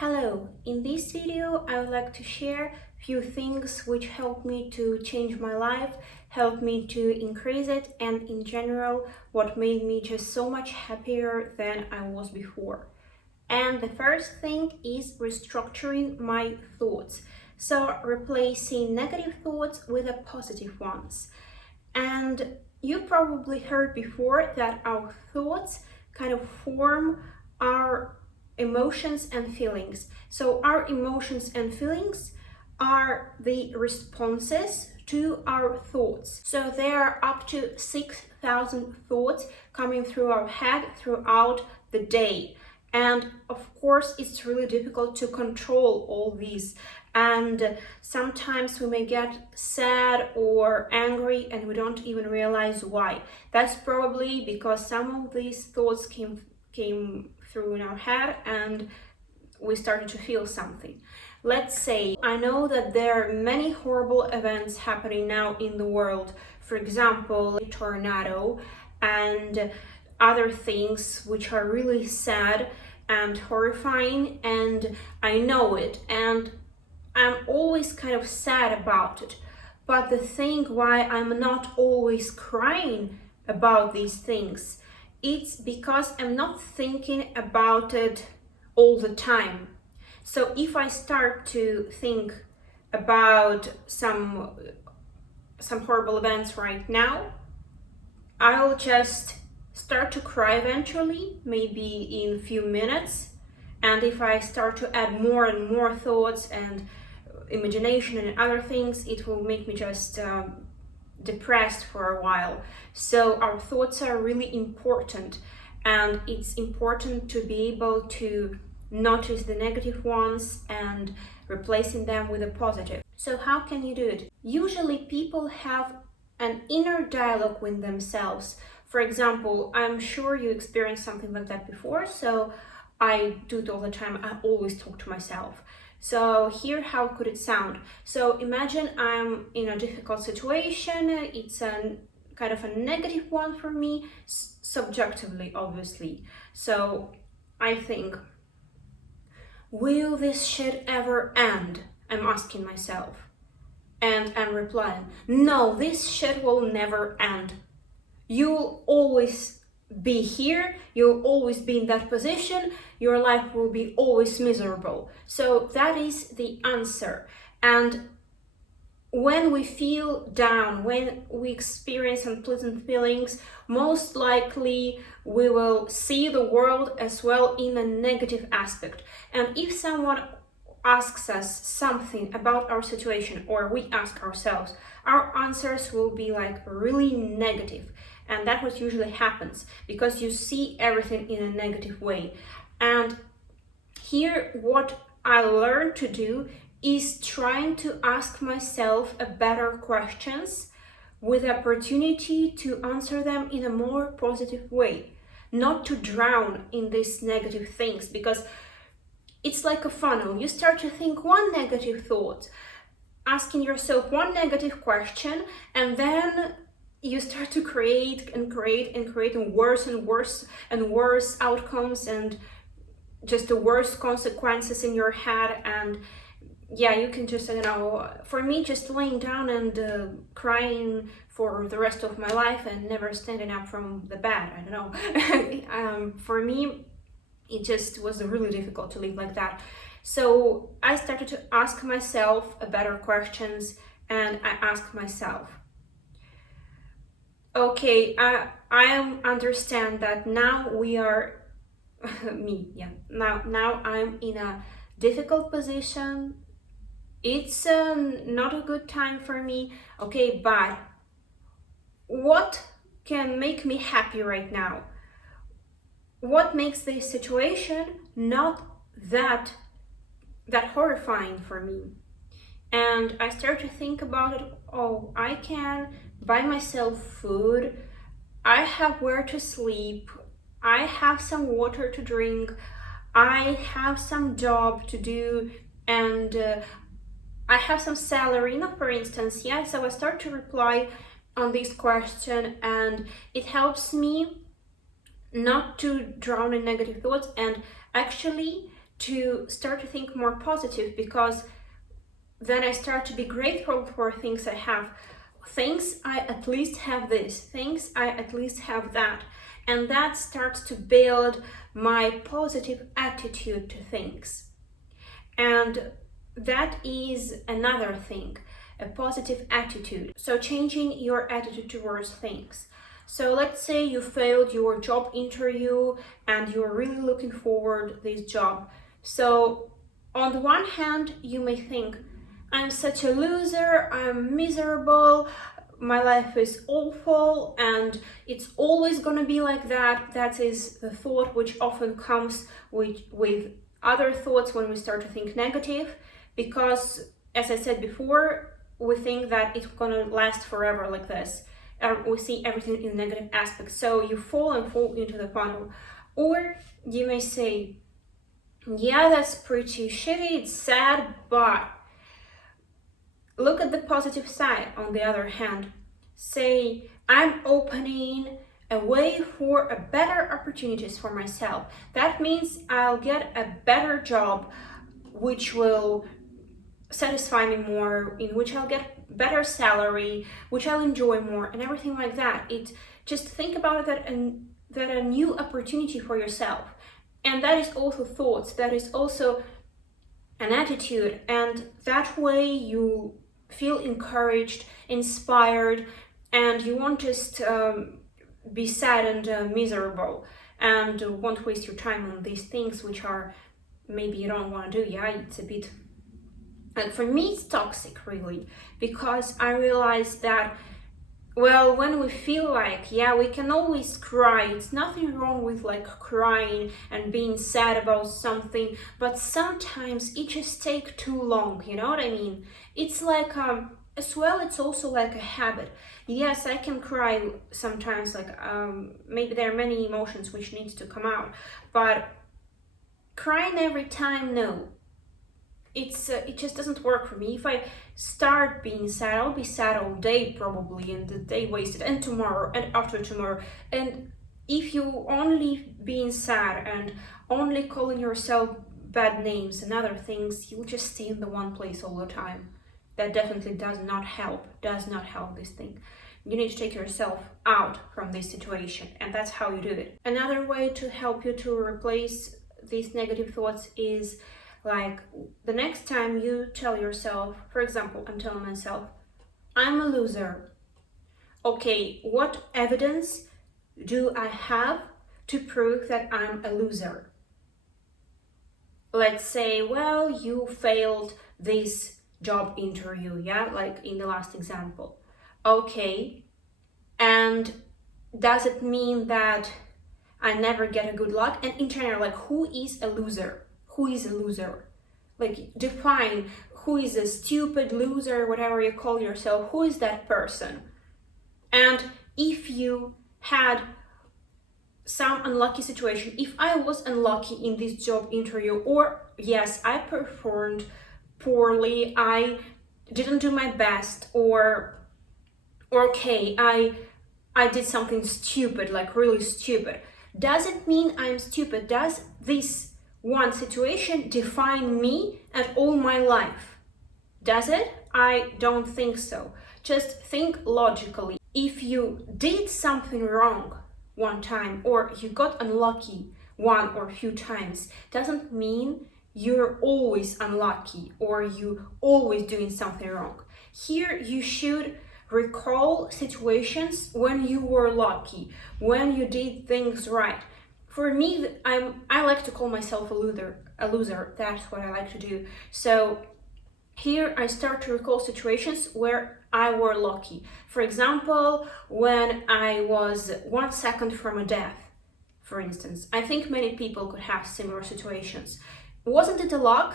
Hello, in this video I would like to share a few things which helped me to change my life, helped me to increase it, and in general what made me just so much happier than I was before. And the first thing is restructuring my thoughts. So replacing negative thoughts with the positive ones. And you probably heard before that our thoughts kind of form our emotions and feelings. So our emotions and feelings are the responses to our thoughts. So there are up to 6,000 thoughts coming through our head throughout the day. And of course, it's really difficult to control all these. And sometimes we may get sad or angry and we don't even realize why. That's probably because some of these thoughts came through in our head and we started to feel something. Let's say I know that there are many horrible events happening now in the world. For example, a tornado and other things which are really sad and horrifying, and I know it and I'm always kind of sad about it. But the thing why I'm not always crying about these things, it's because I'm not thinking about it all the time. So if I start to think about some horrible events right now, I'll just start to cry eventually, maybe in a few minutes. And if I start to add more and more thoughts and imagination and other things, it will make me just depressed for a while. So our thoughts are really important, and it's important to be able to notice the negative ones and replacing them with a positive. So how can you do it? Usually people have an inner dialogue with themselves. For example, I'm sure you experienced something like that before, so I do it all the time. I always talk to myself. So here, how could it sound? So imagine I'm in a difficult situation. It's a kind of a negative one for me, subjectively, obviously. So I think, will this shit ever end? I'm asking myself. And I'm replying, no, this shit will never end. You'll always be here, you'll always be in that position, your life will be always miserable. So that is the answer. And when we feel down, when we experience unpleasant feelings, most likely we will see the world as well in a negative aspect. And if someone asks us something about our situation, or we ask ourselves, our answers will be like really negative. And that's what usually happens, because you see everything in a negative way. And here, what I learned to do is trying to ask myself a better questions with the opportunity to answer them in a more positive way, not to drown in these negative things, because it's like a funnel. You start to think one negative thought, asking yourself one negative question, and then you start to create and worse and worse and worse outcomes and just the worst consequences in your head. And yeah, you can just, I don't know, for me, just laying down and crying for the rest of my life and never standing up from the bed, I don't know. For me, it just was really difficult to live like that. So I started to ask myself better questions, and I asked myself, okay, I understand that now we are now I'm in a difficult position. It's not a good time for me. Okay, but what can make me happy right now? What makes this situation not that horrifying for me? And I start to think about it. Oh, I can buy myself food, I have where to sleep, I have some water to drink, I have some job to do, and I have some salary, not for instance, yeah. So I start to reply on this question, and it helps me not to drown in negative thoughts and actually to start to think more positive, because then I start to be grateful for things I have. Things I at least have this, things I at least have that. And that starts to build my positive attitude to things. And that is another thing, a positive attitude. So changing your attitude towards things. So let's say you failed your job interview and you're really looking forward to this job. So on the one hand, you may think, I'm such a loser, I'm miserable, my life is awful, and it's always gonna be like that. That is the thought which often comes with other thoughts when we start to think negative, because as I said before, we think that it's gonna last forever like this. We see everything in negative aspects, so you fall into the funnel. Or you may say, yeah, that's pretty shitty, it's sad, but look at the positive side. On the other hand, say, I'm opening a way for a better opportunities for myself. That means I'll get a better job which will satisfy me more, in which I'll get better salary, which I'll enjoy more, and everything like that. It just think about that, and that a new opportunity for yourself. And that is also thoughts, that is also an attitude, and that way you feel encouraged, inspired, and you won't just be sad and miserable, and won't waste your time on these things which are maybe you don't want to do. Yeah, it's a bit, like, for me it's toxic, really, because I realized that, well, when we feel like, yeah, we can always cry, it's nothing wrong with like crying and being sad about something, but sometimes it just takes too long, you know what I mean? It's like, as well, it's also like a habit. Yes, I can cry sometimes, like, maybe there are many emotions which needs to come out, but crying every time, no. It just doesn't work for me. If I start being sad, I'll be sad all day probably, and the day wasted, and tomorrow, and after tomorrow. And if you only being sad and only calling yourself bad names and other things, you'll just stay in the one place all the time. That definitely does not help this thing. You need to take yourself out from this situation, and that's how you do it. Another way to help you to replace these negative thoughts is, like, the next time you tell yourself, for example, I'm telling myself, I'm a loser. Okay, what evidence do I have to prove that I'm a loser? Let's say, well, you failed this job interview, yeah, like in the last example. Okay, and does it mean that I never get a good luck? And in general, like, who is a loser? Who is a loser? Like, define who is a stupid loser, whatever you call yourself. Who is that person? And if you had some unlucky situation, if I was unlucky in this job interview, or yes, I performed poorly, I didn't do my best, or okay, I did something stupid, like really stupid. Does it mean I'm stupid? Does this one situation define me and all my life? Does it? I don't think so. Just think logically. If you did something wrong one time, or you got unlucky one or few times, doesn't mean you're always unlucky or you always doing something wrong. Here you should recall situations when you were lucky, when you did things right. For me, I like to call myself a loser. That's what I like to do. So here I start to recall situations where I were lucky. For example, when I was 1 second from a death, for instance. I think many people could have similar situations. Wasn't it a luck?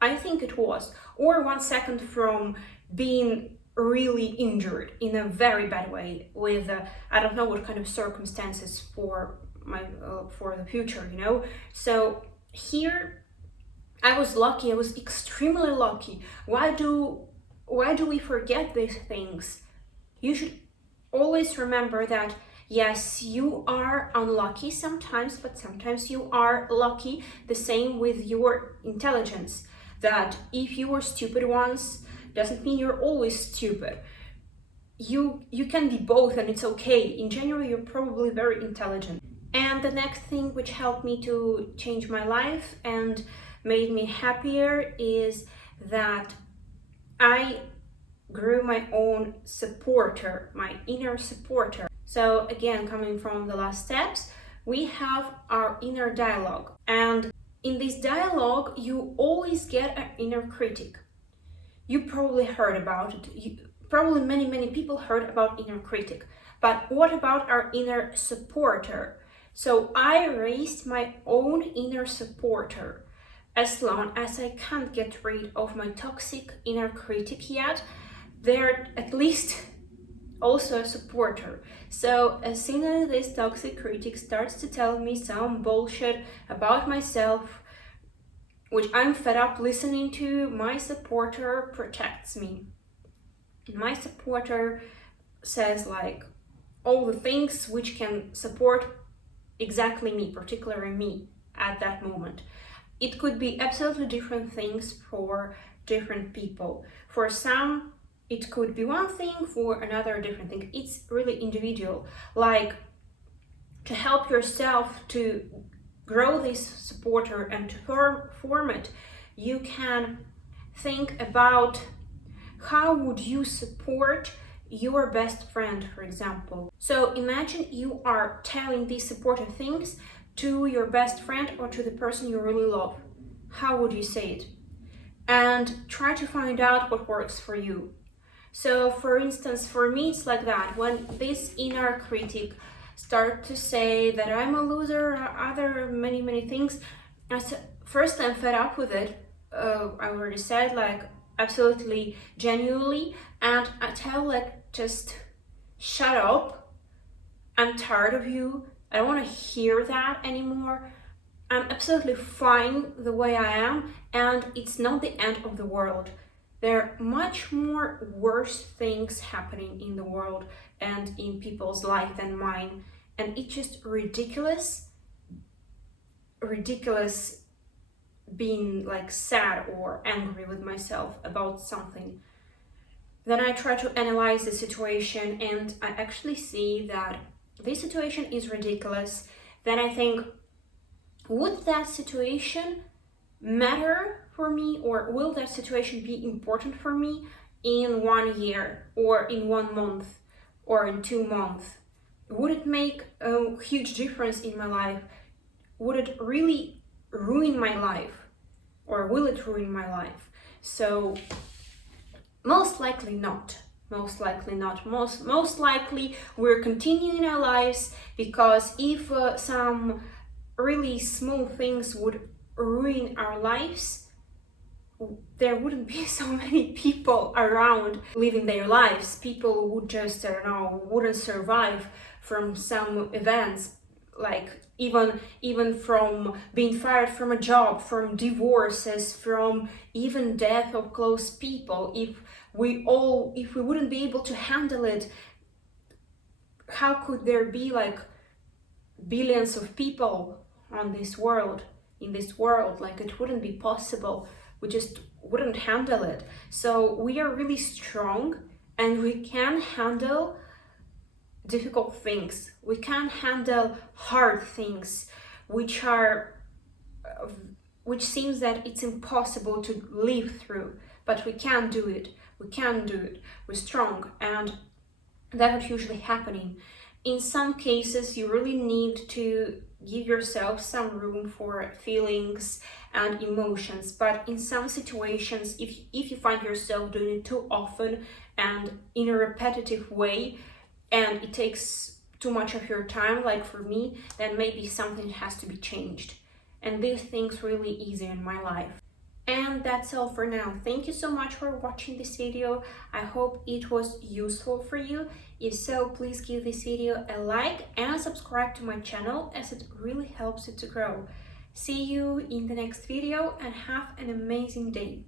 I think it was. Or 1 second from being really injured in a very bad way with I don't know what kind of circumstances for the future, you know. So here I was lucky. I was extremely lucky. Why do we forget these things? You should always remember that Yes, you are unlucky sometimes, but sometimes you are lucky. The same with your intelligence. That if you were stupid once, doesn't mean you're always stupid. You can be both, and it's okay. In general, you're probably very intelligent. And the next thing which helped me to change my life and made me happier is that I grew my own supporter, my inner supporter. So again, coming from the last steps, we have our inner dialogue. And in this dialogue, you always get an inner critic. You probably heard about it. Probably many people heard about inner critic. But what about our inner supporter? So I raised my own inner supporter. As long as I can't get rid of my toxic inner critic yet, they're at least also a supporter. So as soon as this toxic critic starts to tell me some bullshit about myself, which I'm fed up listening to, my supporter protects me. My supporter says like all the things which can support exactly me, particularly me at that moment. It could be absolutely different things for different people. For some, it could be one thing, for another a different thing. It's really individual. Like to help yourself to grow this supporter and to form it, you can think about how would you support your best friend, for example. So imagine you are telling these supportive things to your best friend or to the person you really love. How would you say it? And try to find out what works for you. So for instance, for me, it's like that. When this inner critic start to say that I'm a loser or other many things, first I'm fed up with it. I already said, like, absolutely genuinely, and I tell like, just shut up, I'm tired of you, I don't want to hear that anymore, I'm absolutely fine the way I am, and it's not the end of the world. There are much more worse things happening in the world and in people's life than mine, and it's just ridiculous being like sad or angry with myself about something. Then I try to analyze the situation and I actually see that this situation is ridiculous. Then I think, would that situation matter for me, or will that situation be important for me in 1 year or in 1 month or in 2 months? Would it make a huge difference in my life? Would it really ruin my life? Or will it ruin my life? So most likely not. Most likely we're continuing our lives, because if some really small things would ruin our lives, there wouldn't be so many people around living their lives. People would just, I don't know, wouldn't survive from some events, like even from being fired from a job, from divorces, from even death of close people. If we wouldn't be able to handle it, how could there be like billions of people on this world, in this world? Like, it wouldn't be possible. We just wouldn't handle it. So we are really strong and we can handle difficult things. We can handle hard things, which seems that it's impossible to live through, but we can do it. We're strong, and that's usually happening. In some cases, you really need to give yourself some room for feelings and emotions, but in some situations, if you find yourself doing it too often and in a repetitive way, and it takes too much of your time, like for me, then maybe something has to be changed. And these things really easy in my life. And that's all for now. Thank you so much for watching this video. I hope it was useful for you. If so, please give this video a like and subscribe to my channel, as it really helps it to grow. See you in the next video and have an amazing day.